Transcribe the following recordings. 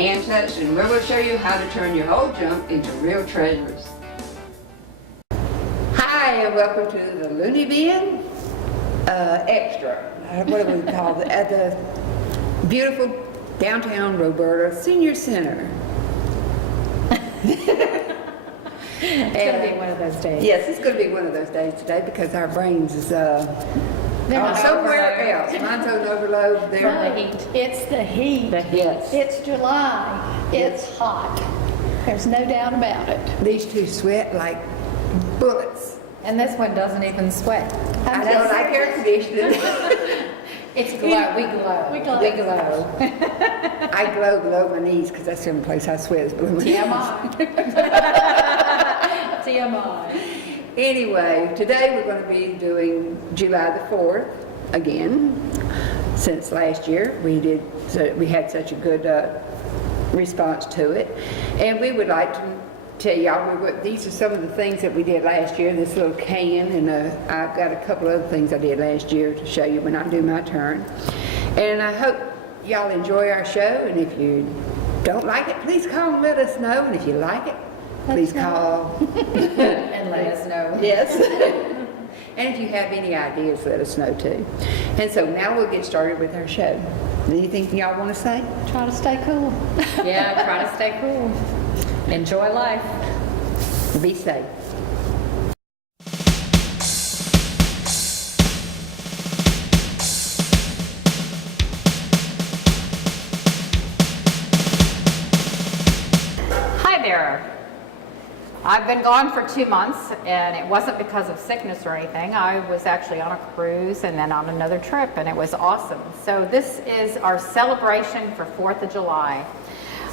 hand-touched, and we're going to show you how to turn your old junk into real treasures. Hi, and welcome to the Looney Bin Extra. What do we call it? At the beautiful downtown Roberta Senior Center. It's going to be one of those days. Yes, it's going to be one of those days today because our brains is somewhere else. Mine's on overload. There. The heat. It's the heat. Yes. It's July. It's hot. There's no doubt about it. These two sweat like bullets. And this one doesn't even sweat. I don't like air conditioning. It's glow. We glow. We glow. We glow. I glow below my knees because that's the only place I sweat is below my knees. TMI. Anyway, today we're going to be doing July the 4th again. Since last year we had such a good response to it, and we would like to tell y'all these are some of the things that we did last year. This little can, and I've got a couple other things I did last year to show you when I do my turn. And I hope y'all enjoy our show, and if you don't like it, please call and let us know, and if you like it, please call And let us know. Yes. And if you have any ideas, let us know too. And so now we'll get started with our show. Anything y'all want to say? Try to stay cool. Yeah, try to stay cool. Enjoy life. Be safe. Hi there. I've been gone for 2 months, and it wasn't because of sickness or anything. I was actually on a cruise and then on another trip, and it was awesome. So this is our celebration for 4th of July.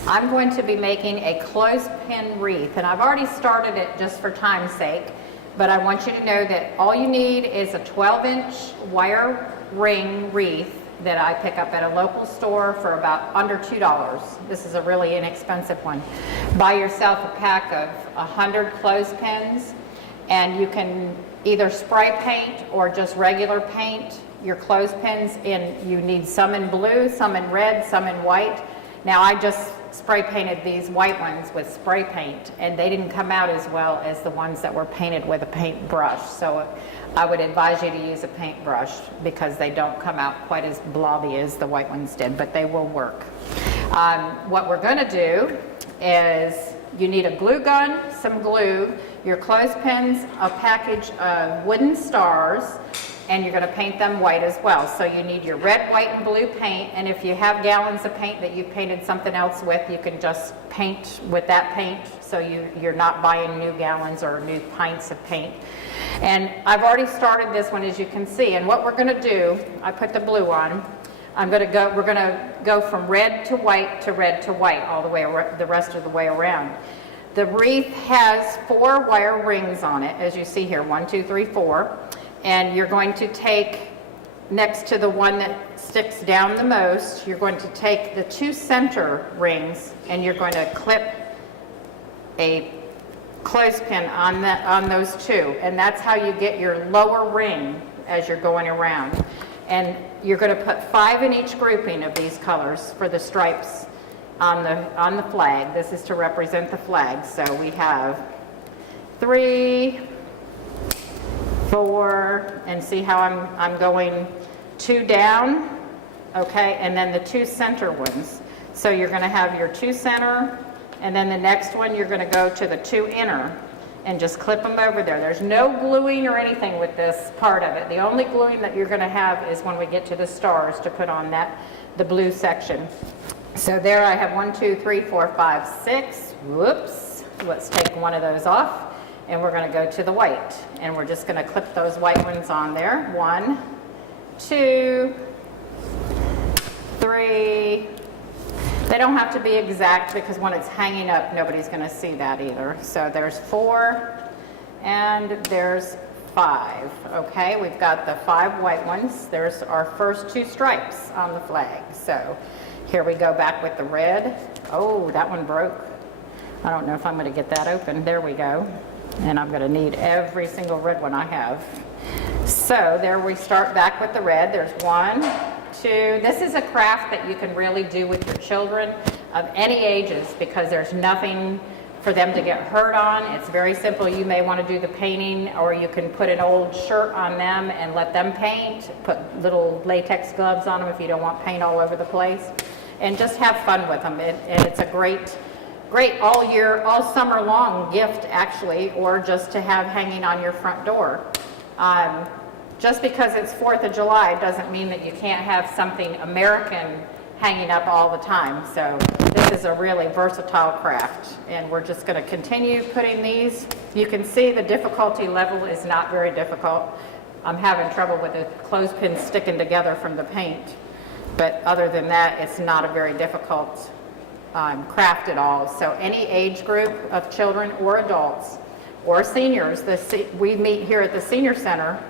I'm going to be making a clothespin wreath, and I've already started it just for time's sake, but I want you to know that all you need is a 12-inch wire ring wreath that I pick up at a local store for about under $2. This is a really inexpensive one. Buy yourself a pack of 100 clothespins, and you can either spray paint or just regular paint your clothespins in. You need some in blue, some in red, some in white. Now I just spray painted these white ones with spray paint, and they didn't come out as well as the ones that were painted with a paintbrush. So I would advise you to use a paintbrush because they don't come out quite as blobby as the white ones did, but they will work. What we're going to do is you need a glue gun, some glue, your clothespins, a package of wooden stars, and you're going to paint them white as well. So you need your red, white, and blue paint, and if you have gallons of paint that you've painted something else with, you can just paint with that paint, so you're not buying new gallons or new pints of paint. And I've already started this one, as you can see, and what we're going to do, I put the blue on, we're going to go from red to white to red to white all the way, the rest of the way around. The wreath has 4 wire rings on it, as you see here, 1, 2, 3, 4. And you're going to take, next to the one that sticks down the most, you're going to take the 2 center rings and you're going to clip a clothespin on those 2. And that's how you get your lower ring as you're going around. And you're going to put 5 in each grouping of these colors for the stripes on the flag. This is to represent the flag. So we have 3, 4, and see how I'm going 2 down, okay, and then the 2 center ones. So you're going to have your 2 center, and then the next one you're going to go to the 2 inner and just clip them over there. There's no gluing or anything with this part of it. The only gluing that you're going to have is when we get to the stars to put on the blue section. So there I have 1, 2, 3, 4, 5, 6. Whoops. Let's take one of those off. And we're going to go to the white, and we're just going to clip those white ones on there. 1, 2, 3. They don't have to be exact because when it's hanging up, nobody's going to see that either. So there's 4, and there's 5. Okay, we've got the 5 white ones. There's our first 2 stripes on the flag. So here we go back with the red. Oh, that one broke. I don't know if I'm going to get that open. There we go. And I'm going to need every single red one I have. So there we start back with the red. There's 1, 2. This is a craft that you can really do with your children. of any ages, because there's nothing for them to get hurt on. It's very simple. You may want to do the painting, or you can put an old shirt on them and let them paint, put little latex gloves on them if you don't want paint all over the place, and just have fun with them. And it's a great all summer long gift, actually, or just to have hanging on your front door. Just because it's 4th of July doesn't mean that you can't have something American hanging up all the time. So this is a really versatile craft, and we're just going to continue putting these. You can see the difficulty level is not very difficult. I'm having trouble with the clothespins sticking together from the paint, but other than that, it's not a very difficult craft at all. So any age group of children or adults or seniors, we meet here at the senior center,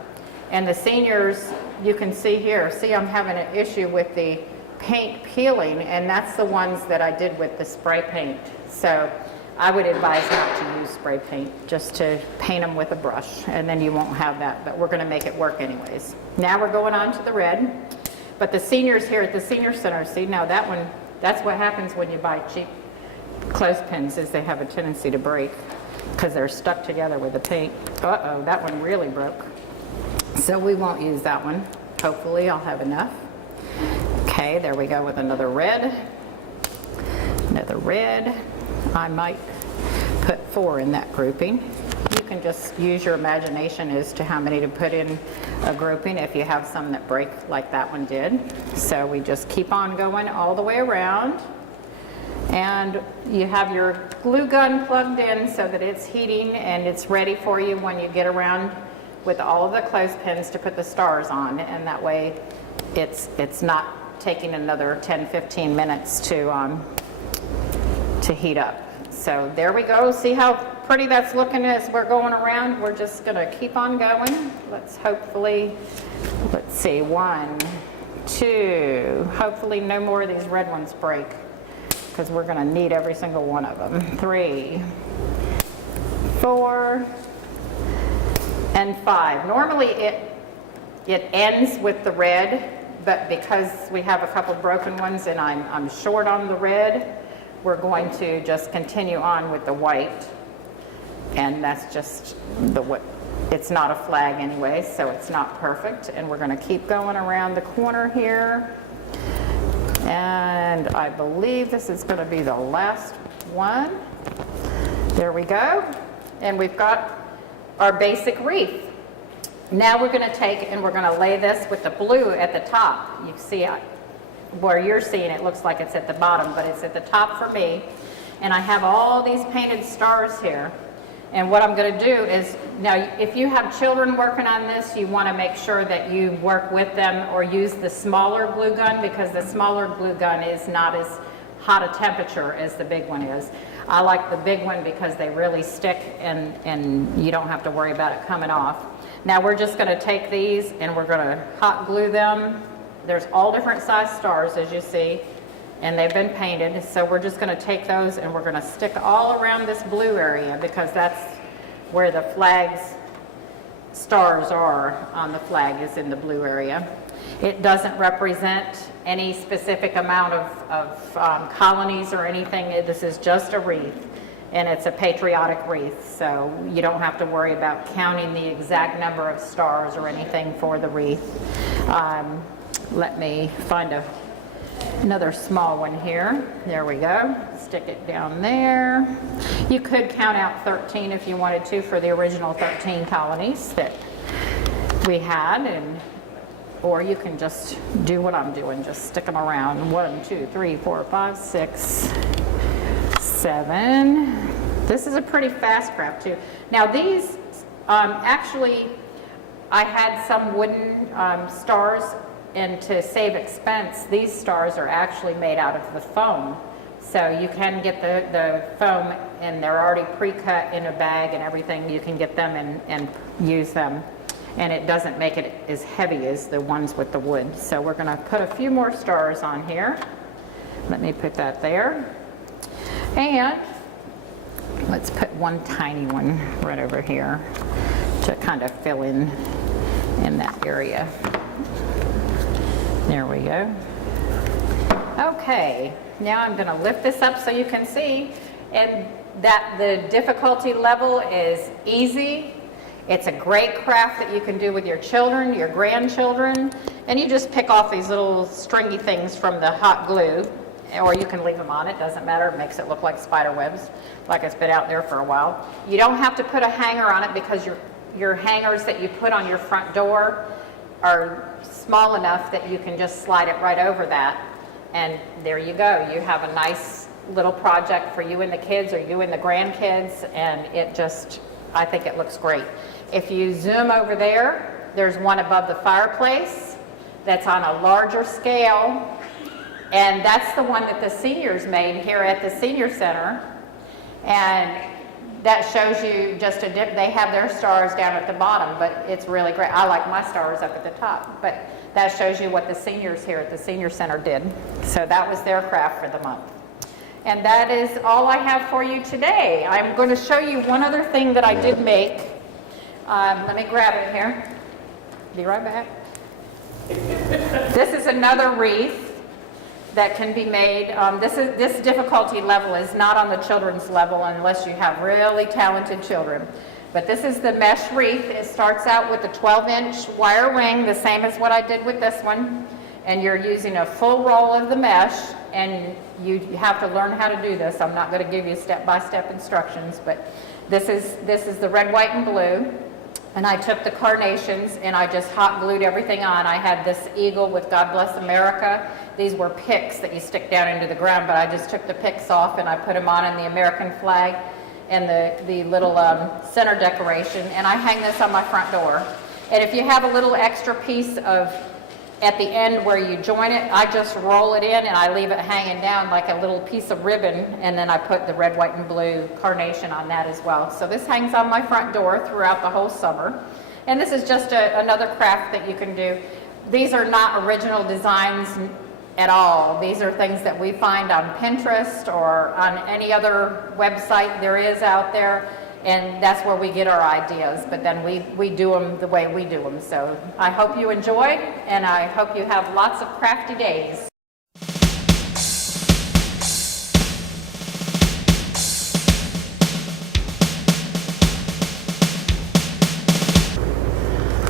and the seniors, you can see here, I'm having an issue with the paint peeling, and that's the ones that I did with the spray paint. So I would advise not to use spray paint, just to paint them with a brush, and then you won't have that, but we're going to make it work anyways. Now we're going on to the red, but the seniors here at the senior center, see now that one, that's what happens when you buy cheap clothespins, is they have a tendency to break because they're stuck together with the paint. Uh-oh, that one really broke. So we won't use that one. Hopefully I'll have enough. Okay, there we go with another red. Another red. I might put 4 in that grouping. You can just use your imagination as to how many to put in a grouping if you have some that break like that one did. So we just keep on going all the way around. And you have your glue gun plugged in so that it's heating and it's ready for you when you get around with all of the clothespins to put the stars on, and that way it's not taking another 10-15 minutes to heat up. So there we go. See how pretty that's looking as we're going around? We're just going to keep on going. Let's see, 1, 2, hopefully no more of these red ones break, because we're going to need every single one of them. 3, 4, and 5. Normally it ends with the red, but because we have a couple broken ones and I'm short on the red, we're going to just continue on with the white. And that's just it's not a flag anyway, so it's not perfect. And we're going to keep going around the corner here. And I believe this is going to be the last one. There we go. And we've got our basic wreath. Now we're going to take and we're going to lay this with the blue at the top. You see where you're seeing it looks like it's at the bottom, but it's at the top for me. And I have all these painted stars here. And what I'm going to do is, now if you have children working on this, you want to make sure that you work with them or use the smaller glue gun, because the smaller glue gun is not as hot a temperature as the big one is. I like the big one because they really stick and you don't have to worry about it coming off. Now we're just going to take these and we're going to hot glue them. There's all different size stars, as you see, and they've been painted. So we're just going to take those and we're going to stick all around this blue area, because that's where the flag's stars are on the flag, is in the blue area. It doesn't represent any specific amount of colonies or anything. This is just a wreath, and it's a patriotic wreath, so you don't have to worry about counting the exact number of stars or anything for the wreath. Let me find another small one here. There we go. Stick it down there. You could count out 13 if you wanted to for the original 13 colonies that we had, or you can just do what I'm doing, just stick them around. 1, 2, 3, 4, 5, 6, 7. This is a pretty fast craft too. Now these, actually, I had some wooden stars, and to save expense, these stars are actually made out of the foam. So you can get the foam, and they're already pre-cut in a bag and everything. You can get them and use them. And it doesn't make it as heavy as the ones with the wood. So we're going to put a few more stars on here. Let me put that there. And let's put one tiny one right over here to kind of fill in that area. There we go. Okay, now I'm going to lift this up so you can see, and that the difficulty level is easy. It's a great craft that you can do with your children, your grandchildren, and you just pick off these little stringy things from the hot glue, or you can leave them on, it doesn't matter, it makes it look like spider webs, like it's been out there for a while. You don't have to put a hanger on it because your hangers that you put on your front door are small enough that you can just slide it right over that. And there you go. You have a nice little project for you and the kids or you and the grandkids, and it just, I think it looks great. If you zoom over there, there's one above the fireplace that's on a larger scale, and that's the one that the seniors made here at the senior center. And that shows you just a dip. They have their stars down at the bottom, but it's really great. I like my stars up at the top, but that shows you what the seniors here at the senior center did. So that was their craft for the month. And that is all I have for you today. I'm going to show you one other thing that I did make. Let me grab it here. Be right back. This is another wreath that can be made. This difficulty level is not on the children's level unless you have really talented children. But this is the mesh wreath. It starts out with a 12-inch wire ring, the same as what I did with this one. And you're using a full roll of the mesh, and you have to learn how to do this. I'm not going to give you step-by-step instructions, but this is the red, white, and blue. And I took the carnations and I just hot glued everything on. I had this eagle with God Bless America. These were picks that you stick down into the ground, but I just took the picks off and I put them on in the American flag and the little center decoration. And I hang this on my front door. And if you have a little extra piece of, at the end where you join it, I just roll it in and I leave it hanging down like a little piece of ribbon, and then I put the red, white, and blue carnation on that as well. So this hangs on my front door throughout the whole summer. And this is just another craft that you can do. These are not original designs at all. These are things that we find on Pinterest or on any other website there is out there. And that's where we get our ideas, but then we do them the way we do them. So I hope you enjoyed, and I hope you have lots of crafty days.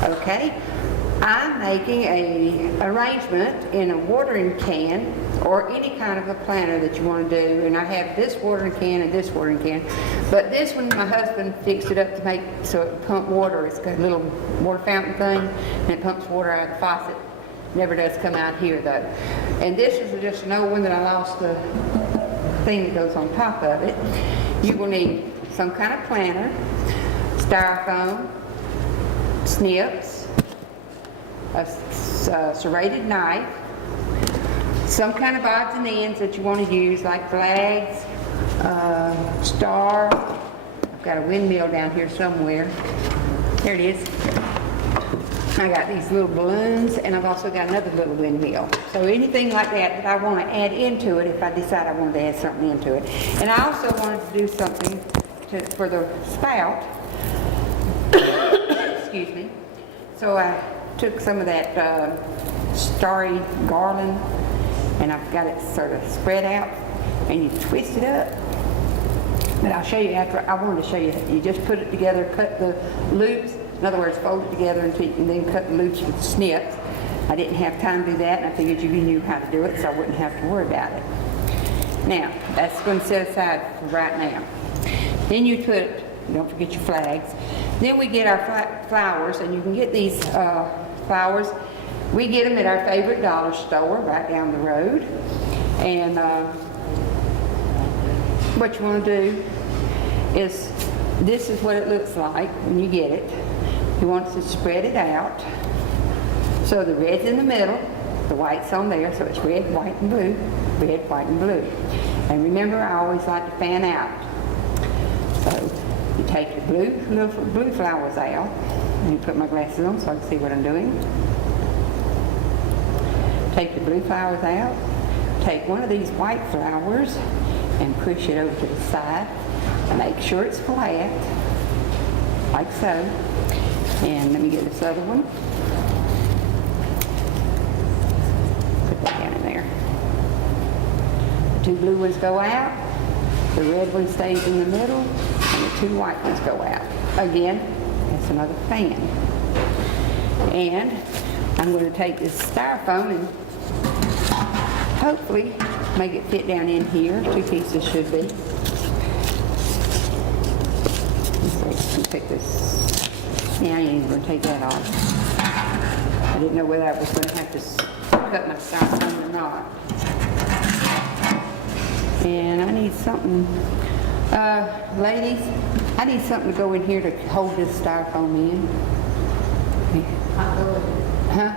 Okay, I'm making an arrangement in a watering can or any kind of a planter that you want to do, and I have this watering can and this watering can, but this one my husband fixed it up to make so it pump water. It's got a little water fountain thing and it pumps water out of the faucet. Never does come out here though. And this is just an old one that I lost the thing that goes on top of it. You will need some kind of planter, styrofoam, snips, a serrated knife, some kind of odds and ends that you want to use, like flags, star. I've got a windmill down here somewhere. There it is. I got these little balloons, and I've also got another little windmill. So anything like that I want to add into it if I decide I wanted to add something into it. And I also wanted to do something for the spout. Excuse me. So I took some of that starry garland, and I've got it sort of spread out, and you twist it up. But I'll show you after. I wanted to show you. You just put it together, cut the loops. In other words, fold it together and then cut the loops with snips. I didn't have time to do that, and I figured you knew how to do it, so I wouldn't have to worry about it. Now, that's going to set aside for right now. Then you put, don't forget your flags. Then we get our flowers, and you can get these flowers. We get them at our favorite dollar store right down the road. And what you want to do is, this is what it looks like when you get it. You want to spread it out. So the red's in the middle, the white's on there, so it's red, white, and blue, red, white, and blue. And remember, I always like to fan out. So you take your little blue flowers out, and you put my glasses on so I can see what I'm doing. Take the blue flowers out, take one of these white flowers and push it over to the side, and make sure it's flat, like so. And let me get this other one. Put that down in there. 2 blue ones go out, the red one stays in the middle, and the 2 white ones go out. Again, that's another fan. And I'm going to take this styrofoam and hopefully make it fit down in here. 2 pieces should be. Let's see, take this. Yeah, I ain't even going to take that off. I didn't know whether I was going to have to cut my styrofoam or not. And I need something, ladies, I need something to go in here to hold this styrofoam in. Huh?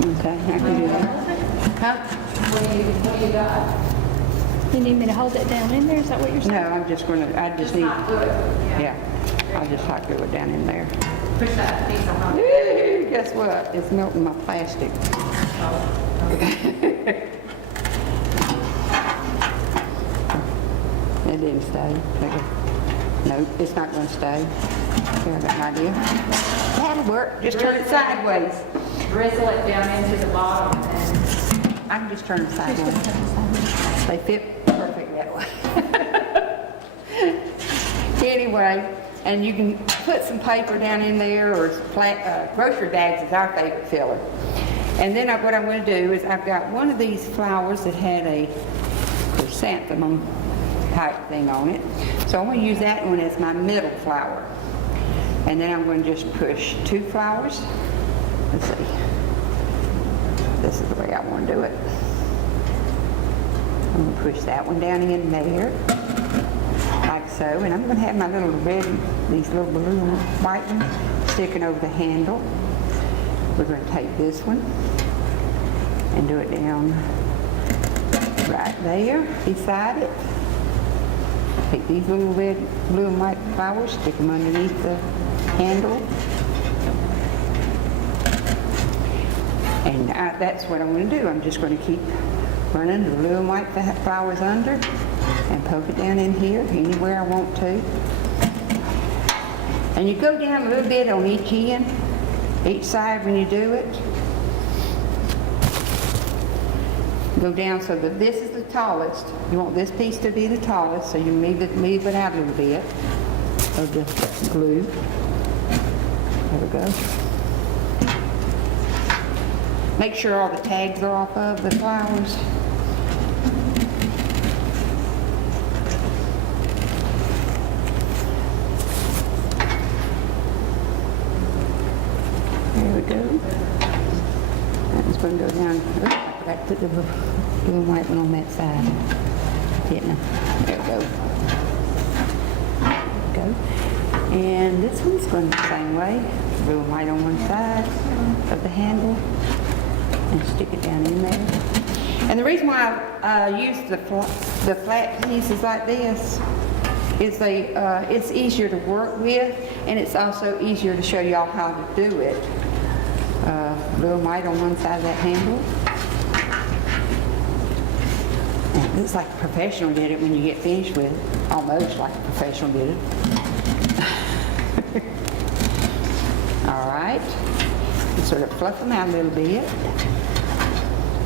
Okay, I can do that. Huh? What do you got? You need me to hold it down in there? Is that what you're saying? No, I'm just going to, I just need, Not good. yeah, I'll just hot glue it down in there. Push that piece of hot. Ooh, guess what? It's melting my plastic. It didn't stay. Nope, it's not going to stay. Here, I got an idea. That'll work. Just turn it sideways. Drizzle it down into the bottom and I can just turn it sideways. They fit perfect that way. Anyway, and you can put some paper down in there, or grocery bags is our favorite filler. And then what I'm going to do is I've got one of these flowers that had a chrysanthemum type thing on it. So I'm going to use that one as my middle flower. And then I'm going to just push 2 flowers. Let's see. This is the way I want to do it. I'm going to push that one down in there, like so. And I'm going to have my little red, these little blue and white ones sticking over the handle. We're going to take this one and do it down right there beside it. Take these little red, blue and white flowers, stick them underneath the handle. And that's what I'm going to do. I'm just going to keep running the blue and white flowers under and poke it down in here, anywhere I want to. And you go down a little bit on each end, each side when you do it. Go down so that this is the tallest. You want this piece to be the tallest, so you leave it out a little bit of the glue. There we go. Make sure all the tags are off of the flowers. There we go. That one's going to go down. Oops, I forgot to put the blue and white one on that side. Didn't I? There we go. There we go. And this one's going the same way. Blue and white on one side of the handle. And stick it down in there. And the reason why I use the flat pieces like this is it's easier to work with, and it's also easier to show y'all how to do it. Blue and white on one side of that handle. And it looks like a professional did it when you get finished with it. Almost like a professional did it. All right. Sort of fluff them out a little bit.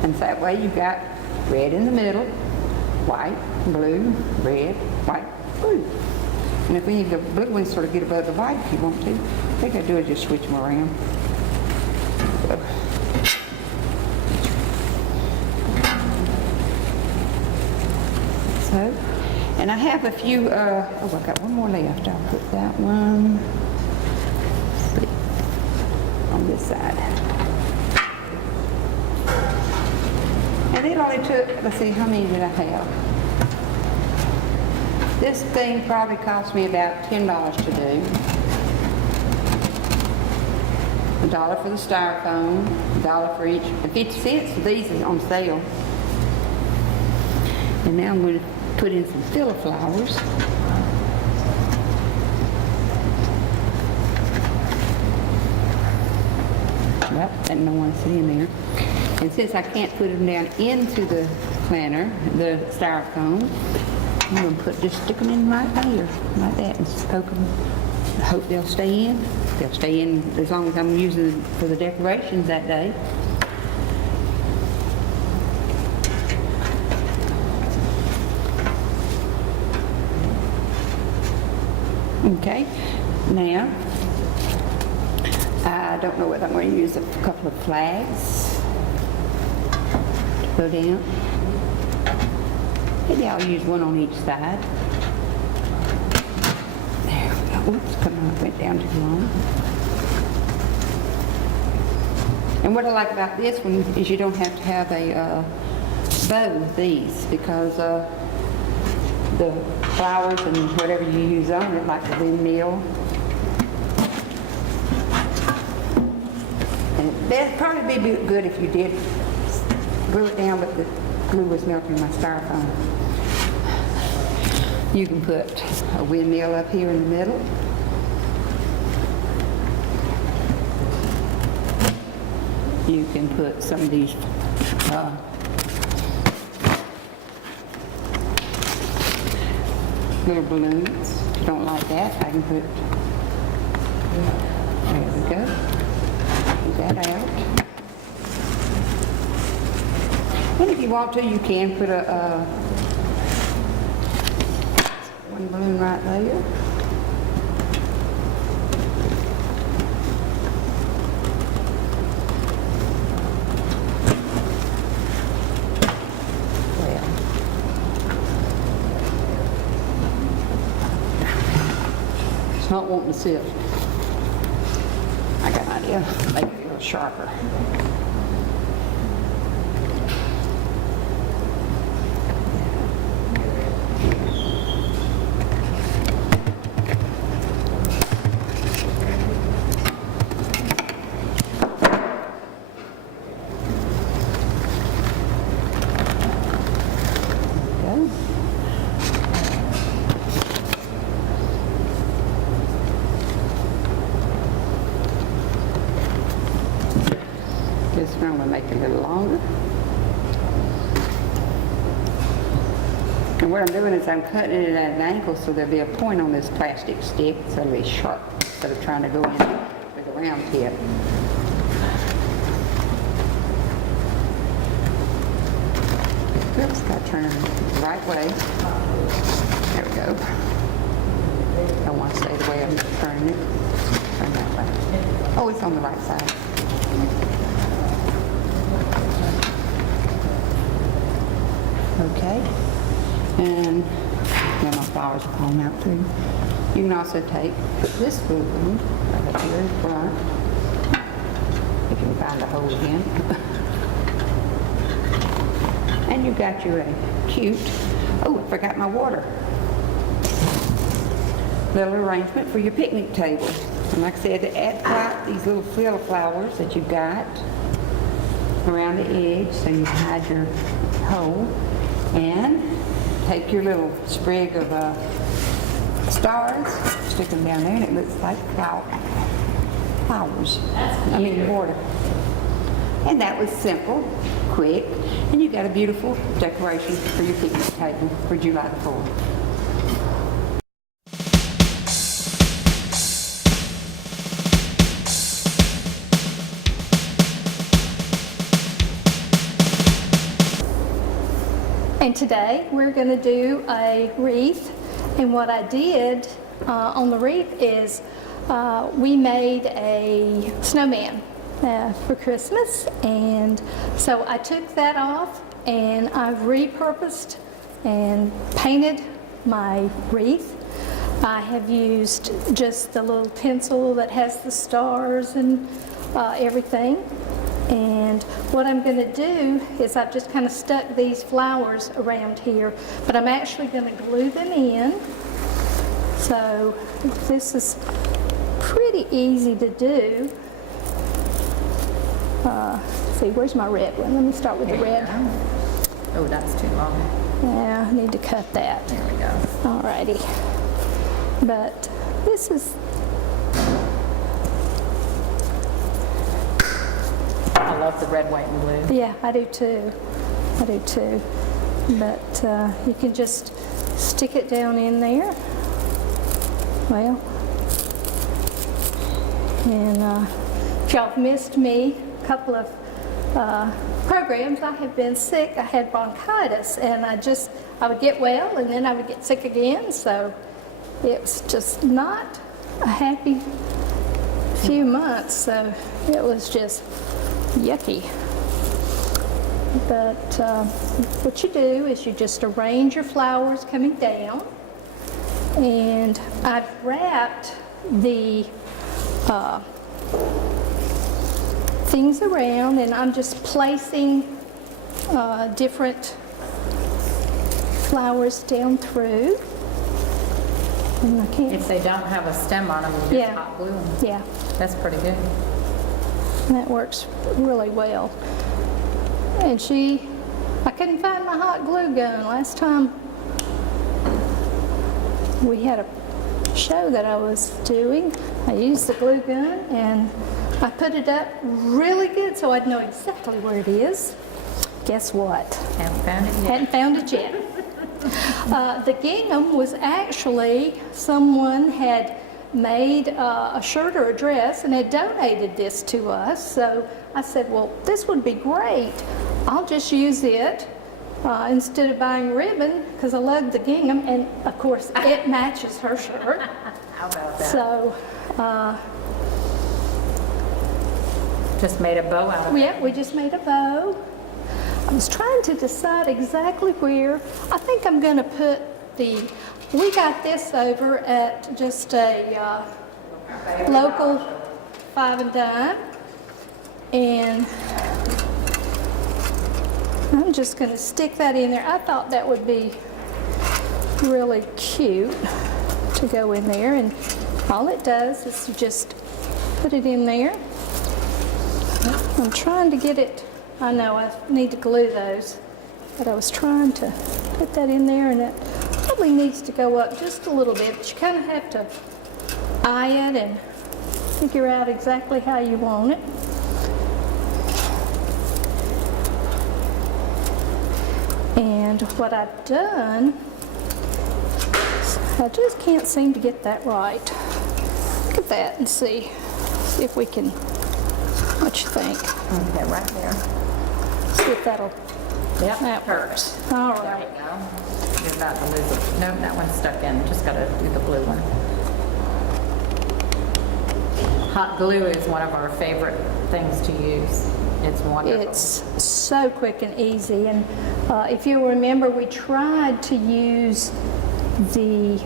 And that way you've got red in the middle, white, blue, red, white, blue. And if any of the blue ones sort of get above the white if you want to, all you gotta do is just switch them around. So. And I have a few, oh, I got one more left. I'll put that one, let's see, on this side. And it only took, let's see, how many did I have? This thing probably cost me about $10 to do. $1 for the styrofoam, $1 for each, and 50 cents for these is on sale. And now I'm going to put in some filler flowers. Well, that no one sit in there. And since I can't put them down into the planter, the styrofoam, I'm going to just stick them in right there, like that, and just poke them. I hope they'll stay in. They'll stay in as long as I'm using them for the decorations that day. Okay, now, I don't know whether I'm going to use a couple of flags to go down. Maybe I'll use one on each side. There we go. Oops, come on, went down too long. And what I like about this one is you don't have to have a bow with these, because the flowers and whatever you use on it, like the windmill. And that'd probably be good if you did glue it down, but the glue was melting my styrofoam. You can put a windmill up here in the middle. You can put some of these little balloons. If you don't like that, I can put, there we go. Take that out. And if you want to, you can put one balloon right there. It's not wanting to sit. I got an idea. Make it a little sharper. This one I'm going to make it a little longer. And what I'm doing is I'm cutting it at an angle so there'll be a point on this plastic stick, so it'll be sharp instead of trying to go in with a round tip. Oops, got to turn the right way. There we go. I want to stay the way I'm turning it. Turn that way. Oh, it's on the right side. Okay, and then my flowers will come out too. You can also put this balloon right up here in front, if you can find a hole again. And you got your cute, oh, I forgot my water. Little arrangement for your picnic table. And like I said, to add these little field flowers that you've got around the edge so you can hide your hole. And take your little sprig of stars, stick them down there, and it looks like flowers. I mean water. And that was simple, quick, and you got a beautiful decoration for your picnic table for July the 4th. And today we're going to do a wreath, and what I did on the wreath is we made a snowman for Christmas, and so I took that off and I've repurposed and painted my wreath. I have used just the little pencil that has the stars and everything. And what I'm going to do is I've just kind of stuck these flowers around here, but I'm actually going to glue them in. So this is pretty easy to do. See, where's my red one? Let me start with the red. Oh, that's too long. Yeah, I need to cut that. There we go. Alrighty. But this is... I love the red, white, and blue. Yeah, I do too. I do too. But you can just stick it down in there. Well, and if y'all have missed me a couple of programs, I have been sick. I had bronchitis, and I would get well, and then I would get sick again. So it was just not a happy few months, so it was just yucky. But what you do is you just arrange your flowers coming down, and I've wrapped the things around, and I'm just placing different flowers down through. And I can't. If they don't have a stem on them, you just Yeah. hot glue them. Yeah, That's pretty good. that works really well. And I couldn't find my hot glue gun. Last time we had a show that I was doing, I used the glue gun and I put it up really good so I'd know exactly where it is. Guess what? Haven't found it yet. Hadn't found it yet. The gingham was actually, someone had made a shirt or a dress and had donated this to us. So I said, well, this would be great. I'll just use it instead of buying ribbon because I love the gingham. And of course, it matches her shirt. How about that? So, Just made a bow out of it. yeah, we just made a bow. I was trying to decide exactly where. I think I'm going to put we got this over at just a local 5 and dime. And I'm just going to stick that in there. I thought that would be really cute to go in there. And all it does is just put it in there. I'm trying to get it. I know I need to glue those, but I was trying to put that in there, and it probably needs to go up just a little bit, but you kind of have to eye it and figure out exactly how you want it. And what I've done, I just can't seem to get that right. Look at that and see if we can, what you think? Okay, right there. See if that'll, Yep, that works. All right. There we go. You're about to lose it. No, that one's stuck in. Just got to do the blue one. Hot glue is one of our favorite things to use. It's wonderful. It's so quick and easy. And if you remember, we tried to use the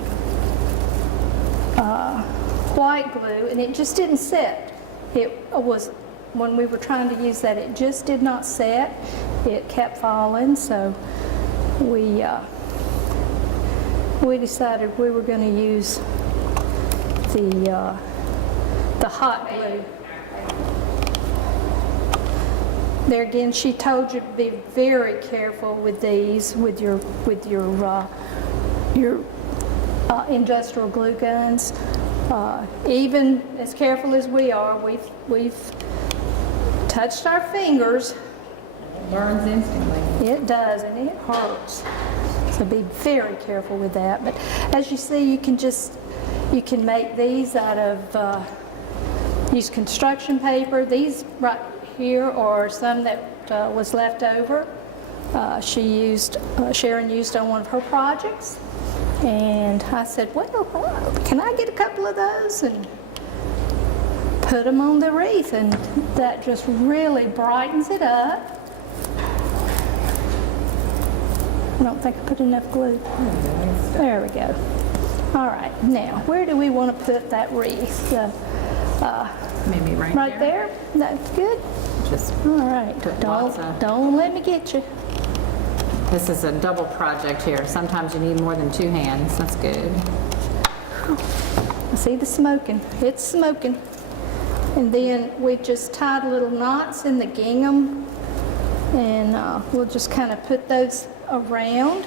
white glue and it just didn't set. It was, when we were trying to use that, it just did not set. It kept falling, so we decided we were going to use the hot glue. There again, she told you to be very careful with these, with your industrial glue guns. Even as careful as we are, we've touched our fingers. It burns instantly. It does, and it hurts. So be very careful with that. But as you see, you can make these out of use construction paper. These right here are some that was left over. Sharon used on one of her projects. And I said, well, can I get a couple of those and put them on the wreath? And that just really brightens it up. I don't think I put enough glue. There we go. All right, now, where do we want to put that wreath? Maybe Right there? That's good? Just All right, Put lots of- don't let me get you. This is a double project here. Sometimes you need more than two hands. That's good. I see the smoking. It's smoking. And then we just tied little knots in the gingham, and we'll just kind of put those around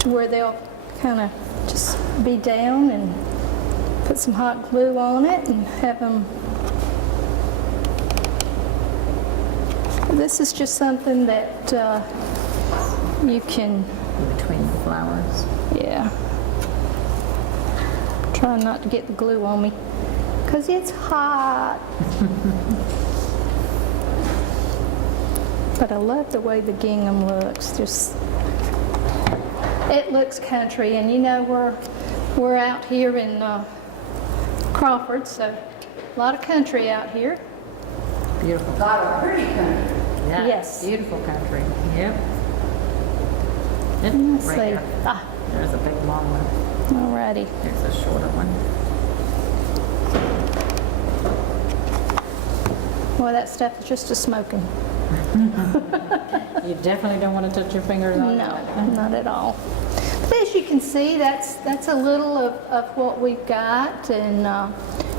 to where they'll kind of just be down, and put some hot glue on it and have them. This is just something that you can, Between the flowers. yeah. Try not to get the glue on me, because it's hot. But I love the way the gingham looks. Just, it looks country, and you know, we're out here in Crawford, so a lot of country out here. Beautiful. A lot of pretty country. Yeah, Yes. beautiful country. Yep. Yep, Let's right see. there. Ah, There's a big long one. alrighty. There's a shorter one. Well, that stuff is just a smoking. You definitely don't want to touch your fingers on that. No, not at all. But as you can see, that's a little of what we've got, and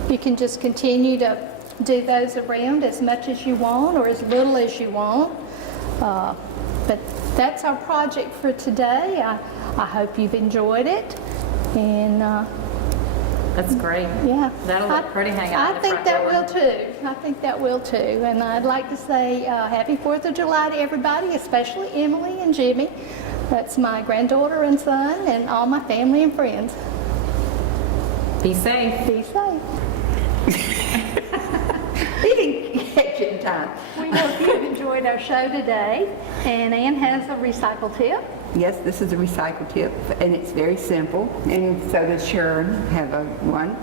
you can just continue to do those around as much as you want or as little as you want. But that's our project for today. I hope you've enjoyed it, and That's great. yeah. That'll look pretty hanging out I in the think front that door. will too. I think that will too. And I'd like to say happy 4th of July to everybody, especially Emily and Jimmy. That's my granddaughter and son and all my family and friends. Be safe. Be safe. You didn't catch it in time. We hope you've enjoyed our show today. And Ann has a recycle tip. Yes, this is a recycle tip, and it's very simple, and so does Sharon have one.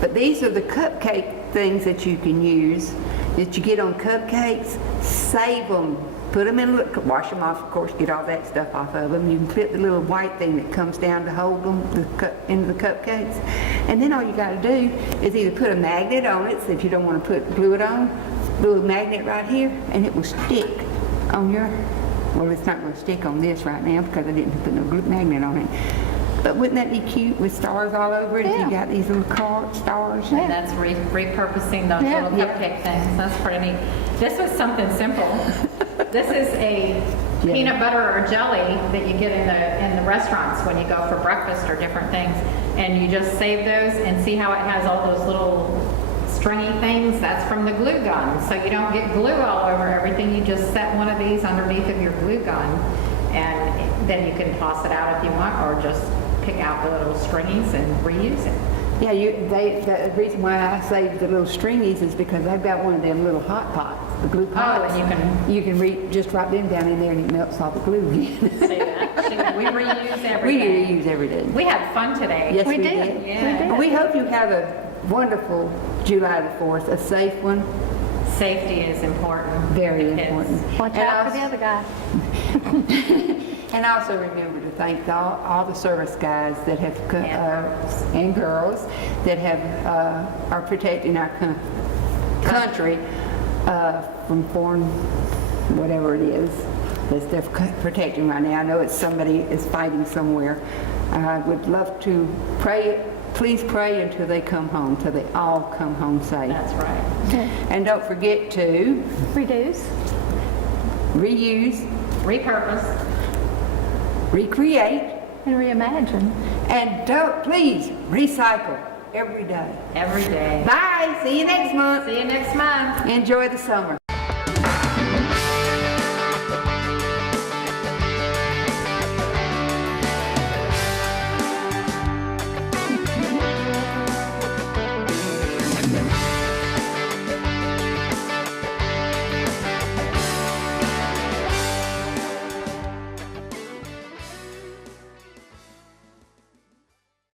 But these are the cupcake things that you can use, that you get on cupcakes. Save them. Put them in, wash them off, of course, get all that stuff off of them. You can put the little white thing that comes down to hold them into the cupcakes. And then all you got to do is either put a magnet on it, so if you don't want to glue it on, glue a magnet right here, and it will stick on your, well, it's not going to stick on this right now because I didn't put no glue magnet on it. But wouldn't that be cute with stars all over it? If Yeah. you got these little stars. And that's repurposing those Yeah. little cupcake things. That's pretty neat. This was something simple. This is a peanut butter or jelly that you get in the restaurants when you go for breakfast or different things. And you just save those and see how it has all those little stringy things. That's from the glue gun. So you don't get glue all over everything. You just set one of these underneath of your glue gun, and then you can toss it out if you want, or just pick out the little stringies and reuse it. Yeah, the reason why I saved the little stringies is because I've got one of them little hot pots, the glue pots. and you can just drop them down in there and it melts all the glue again. See that? See, we reuse We everything. reuse every day. We had fun today. Yes, We we did. did. Yeah. But we hope you have a wonderful July the 4th, a safe one, Safety is important. very with the kids. important. Watch And out for also- the other guy. And also remember to thank all the service guys that have and girls that have are protecting our country from foreign whatever it is that they're protecting right now. I know it's somebody is fighting somewhere. I would love to pray. Please pray until they come home, till they all come home safe. That's right. And don't forget to Reduce. reuse, Repurpose. recreate, And reimagine. and please recycle every day. Every day. Bye. See you next month. See you next month. Enjoy the summer.